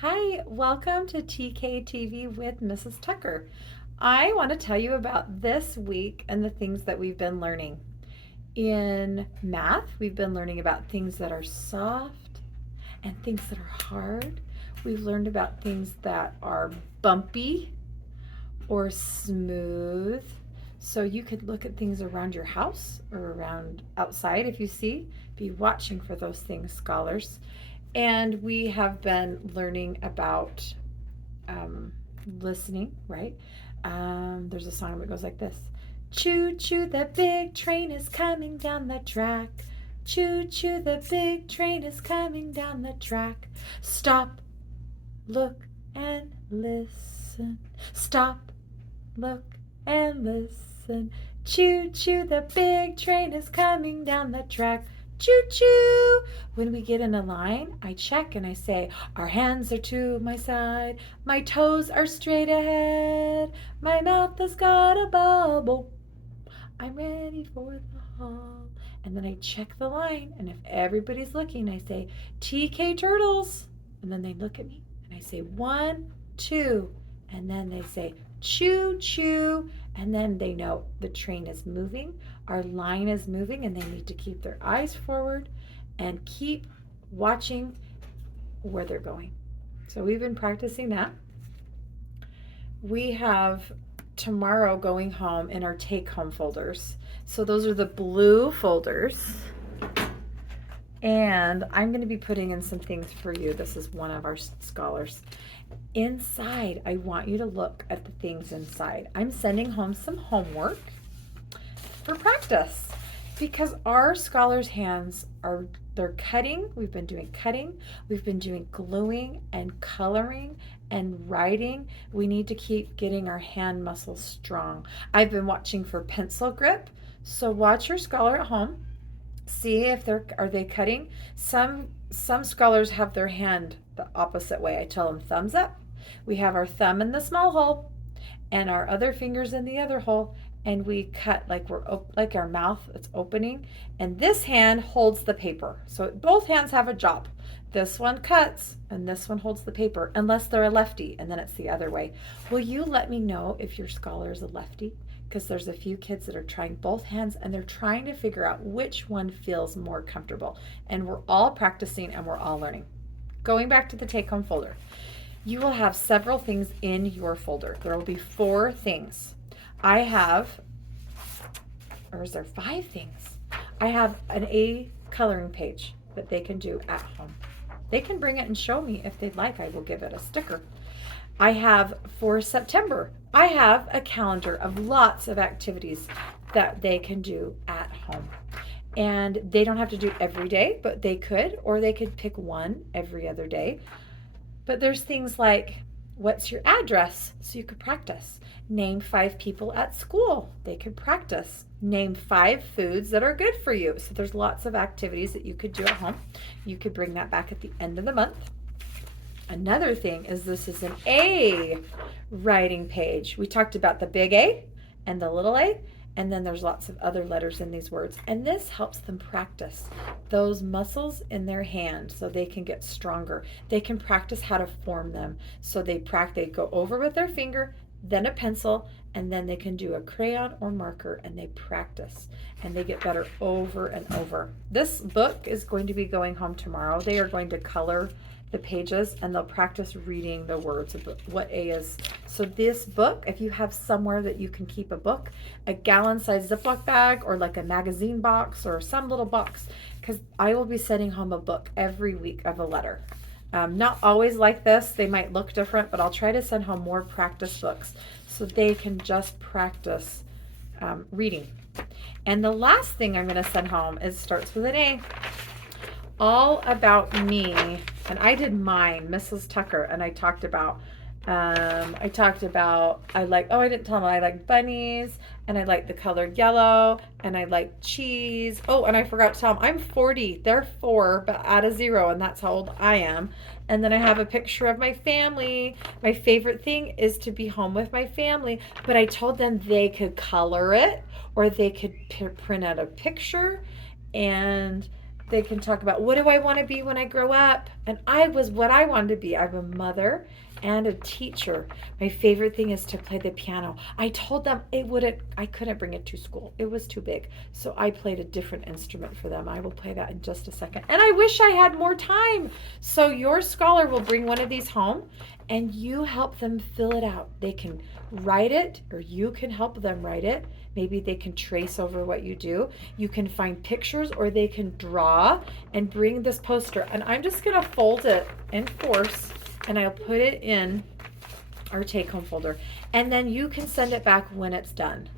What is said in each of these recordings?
Hi, welcome to TKTV with Mrs. Tucker. I want to tell you about this week and the things that we've been learning. In math, we've been learning about things that are soft and things that are hard. We've learned about things that are bumpy or smooth. So you could look at things around your house or around outside if you see. Be watching for those things, scholars. And we have been learning about um, listening, right? There's a song that goes like this: Choo choo, the big train is coming down the track. Choo choo, the big train is coming down the track. Stop, look, and listen. Stop, look, and listen. Choo choo, the big train is coming down the track. Choo choo. When we get in a line, I check and I say, our hands are to my side, my toes are straight ahead, my mouth has got a bubble, I'm ready for the haul. And then I check the line, and if everybody's looking, I say, TK Turtles. And then they look at me, and I say, 1, 2. And then they say, choo choo. And then they know the train is moving, our line is moving, and they need to keep their eyes forward and keep watching where they're going. So we've been practicing that. We have tomorrow going home in our take home folders. So those are the blue folders. And I'm going to be putting in some things for you. This is one of our scholars. Inside, I want you to look at the things inside. I'm sending home some homework for practice because our scholars' hands they're cutting. We've been doing cutting. We've been doing gluing and coloring and writing. We need to keep getting our hand muscles strong. I've been watching for pencil grip. So watch your scholar at home. See if are they cutting. Some scholars have their hand the opposite way. I tell them thumbs up. We have our thumb in the small hole and our other fingers in the other hole, and we cut like like our mouth it's opening, and this hand holds the paper. So both hands have a job. This one cuts and this one holds the paper, unless they're a lefty, and then it's the other way. Will you let me know if your scholar is a lefty? Because there's a few kids that are trying both hands and they're trying to figure out which one feels more comfortable. And we're all practicing and we're all learning. Going back to the take-home folder, you will have several things in your folder. There will be 4 things. I have, or is there 5 things? I have an A coloring page that they can do at home. They can bring it and show me if they'd like. I will give it a sticker. I have for September, I have a calendar of lots of activities that they can do at home. And they don't have to do every day, but they could, or they could pick one every other day. But there's things like, what's your address? So you could practice. Name 5 people at school. They could practice. Name 5 foods that are good for you. So there's lots of activities that you could do at home. You could bring that back at the end of the month. Another thing is this is an A writing page. We talked about the big A and the little a, and then there's lots of other letters in these words. And this helps them practice those muscles in their hand so they can get stronger. They can practice how to form them. So they go over with their finger, then a pencil, and then they can do a crayon or marker, and they practice and they get better over and over. This book is going to be going home tomorrow. They are going to color the pages and they'll practice reading the words of what A is. So this book, if you have somewhere that you can keep a book, a gallon-sized Ziploc bag or like a magazine box or some little box, because I will be sending home a book every week of a letter. Not always like this, they might look different, but I'll try to send home more practice books so they can just practice reading. And the last thing I'm going to send home starts with an A. All about me, and I did mine, Mrs. Tucker, and I talked about I didn't tell them I like bunnies, and I like the color yellow, and I like cheese. Oh, and I forgot to tell them I'm 40. They're 4, but add a 0, and that's how old I am. And then I have a picture of my family. My favorite thing is to be home with my family, but I told them they could color it, or they could print out a picture, and They can talk about, what do I want to be when I grow up? And I was what I wanted to be. I'm a mother and a teacher. My favorite thing is to play the piano. I told them I couldn't bring it to school. It was too big. So I played a different instrument for them. I will play that in just a second. And I wish I had more time. So your scholar will bring one of these home and you help them fill it out. They can write it, or you can help them write it. Maybe they can trace over what you do. You can find pictures, or they can draw and bring this poster. And I'm just going to fold it in force, and I'll put it in our take-home folder. And then you can send it back when it's done.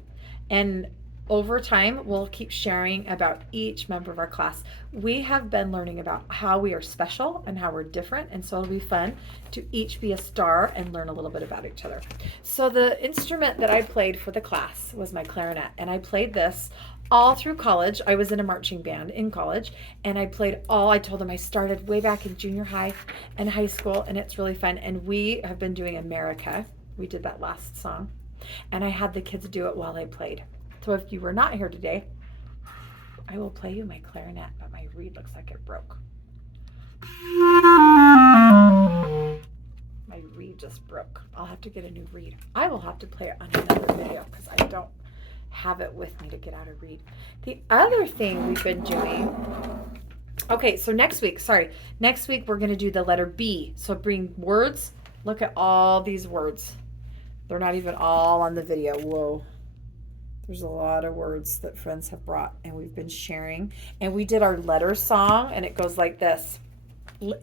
And over time, we'll keep sharing about each member of our class. We have been learning about how we are special and how we're different, and so it'll be fun to each be a star and learn a little bit about each other. So the instrument that I played for the class was my clarinet, and I played this all through college. I was in a marching band in college, and I told them I started way back in junior high and high school, and it's really fun. And we have been doing America. We did that last song, and I had the kids do it while I played. So if you were not here today, I will play you my clarinet, but my reed looks like it broke. My reed just broke. I'll have to get a new reed. I will have to play it on another video because I don't have it with me to get out a reed. The other thing we've been doing, okay, so next week we're going to do the letter B. So bring words. Look at all these words. They're not even all on the video. Whoa. There's a lot of words that friends have brought, and we've been sharing. And we did our letter song, and it goes like this.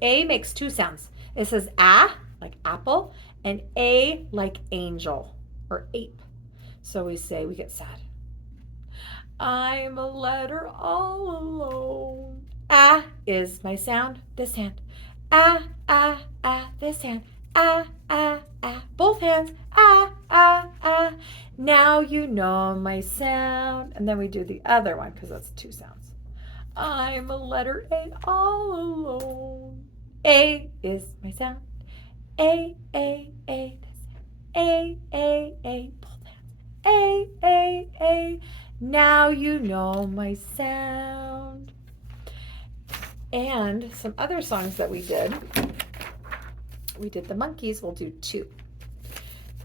A makes two sounds. It says A, like apple, and A, like angel, or ape. So we get sad. I'm a letter all alone. A is my sound, this hand. A, this hand. A, both hands. A. Now you know my sound. And then we do the other one because that's two sounds. I'm a letter A all alone. A is my sound. A, both hands. A. Now you know my sound. And some other songs that we did. We did the monkeys. We'll do two.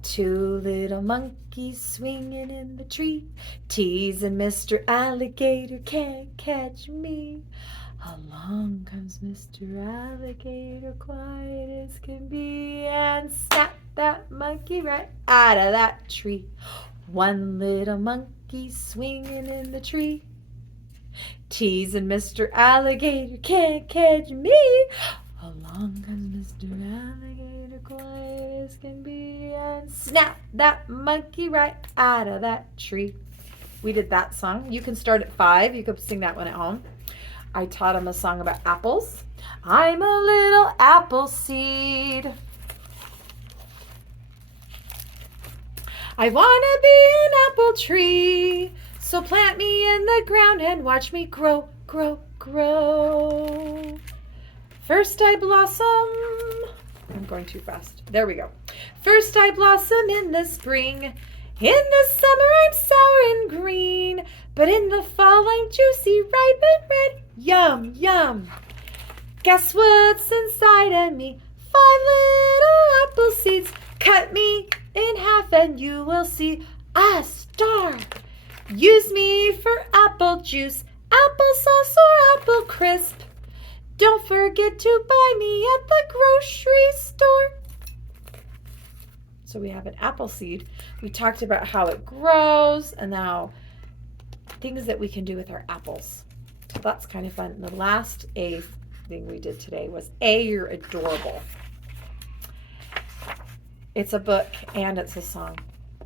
Two little monkeys swinging in the tree, teasing Mr. Alligator, can't catch me. Along comes Mr. Alligator, quiet as can be, and snap that monkey right out of that tree. One little monkey swinging in the tree, teasing Mr. Alligator, can't catch me. Along comes Mr. Alligator, quiet as can be, and snap that monkey right out of that tree. We did that song. You can start at 5. You could sing that one at home. I taught him a song about apples. I'm a little apple seed. I want to be an apple tree. So plant me in the ground and watch me grow, grow, grow. First I blossom. I'm going too fast. There we go. First I blossom in the spring. In the summer I'm sour and green. But in the fall I'm juicy, ripe and red. Yum, yum. Guess what's inside of me? 5 little apple seeds. Cut me in half and you will see a star. Use me for apple juice, applesauce or apple crisp. Don't forget to buy me at the grocery store. So we have an apple seed. We talked about how it grows and now things that we can do with our apples. So that's kind of fun. The last A thing we did today was A, you're adorable. It's a book and it's a song.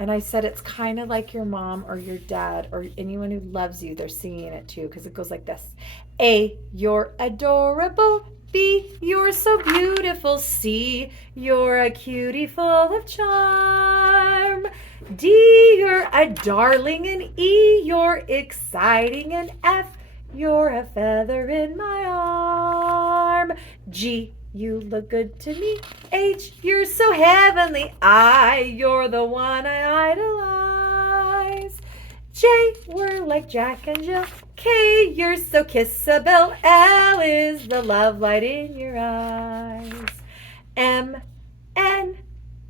And I said it's kind of like your mom or your dad or anyone who loves you. They're singing it too because it goes like this. A, you're adorable. B, you're so beautiful. C, you're a cutie full of charm. D, you're a darling. And E, you're exciting. And F, you're a feather in my arm. G, you look good to me. H, you're so heavenly. I, you're the one I idolize. J, we're like Jack and Jill. K, you're so kissable. L is the love light in your eyes. M, N,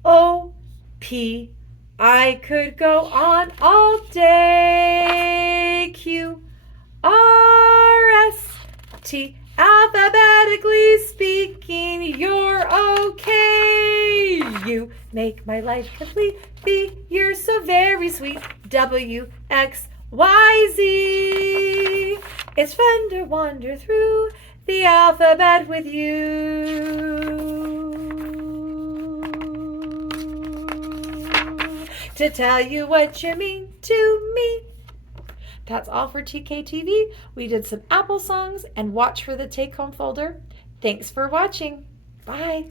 O, P, I could go on all day. Q, R, S, T, alphabetically speaking, you're okay. You make my life complete. V, you're so very sweet. W, X, Y, Z. It's fun to wander through the alphabet with you. To tell you what you mean to me. That's all for TKTV. We did some Apple songs and watch for the take home folder. Thanks for watching. Bye.